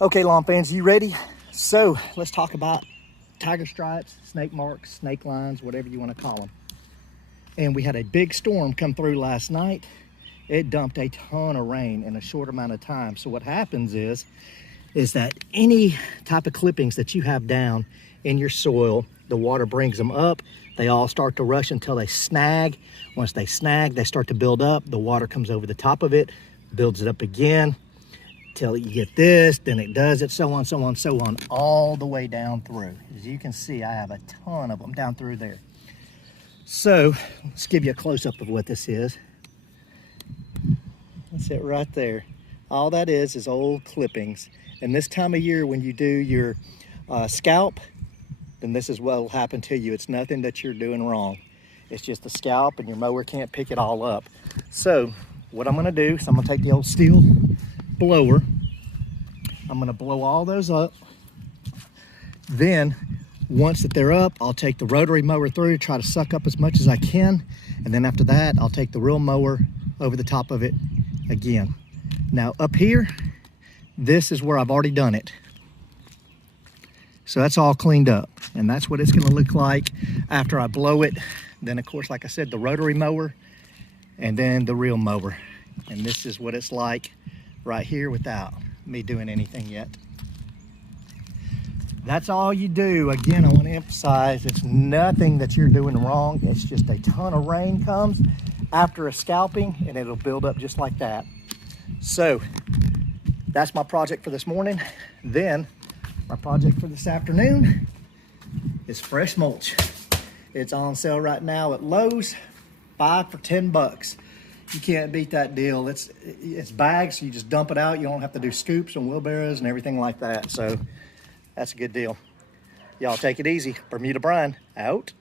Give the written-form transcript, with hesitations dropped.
Okay, lawn fans, you ready? So let's talk about tiger stripes, snake marks, snake lines, whatever you want to call them. And we had a big storm come through last night. It dumped a ton of rain in a short amount of time. So what happens is that any type of clippings that you have down in your soil, the water brings them up. They all start to rush until they snag. Once they snag, they start to build up. The water comes over the top of it, builds it up again, till you get this, then it does it, so on, so on, so on, all the way down through. As you can see, I have a ton of them down through there. So let's give you a close-up of what this is. That's it right there. All that is old clippings. And this time of year when you do your scalp, then this is what will happen to you. It's nothing that you're doing wrong. It's just the scalp and your mower can't pick it all up. So what I'm gonna do is I'm gonna take the old steel blower. I'm gonna blow all those up. Then once that they're up, I'll take the rotary mower through, try to suck up as much as I can. And then after that, I'll take the real mower over the top of it again. Now up here, this is where I've already done it. So that's all cleaned up. And that's what it's gonna look like after I blow it. Then of course, like I said, the rotary mower and then the real mower. And this is what it's like right here without me doing anything yet. That's all you do. Again, I want to emphasize it's nothing that you're doing wrong. It's just a ton of rain comes after a scalping and it'll build up just like that. So that's my project for this morning. Then my project for this afternoon is fresh mulch. It's on sale right now at Lowe's, 5 for $10. You can't beat that deal. It's bags, so you just dump it out. You don't have to do scoops and wheelbarrows and everything like that. So that's a good deal. Y'all take it easy. Bermuda Brian, out.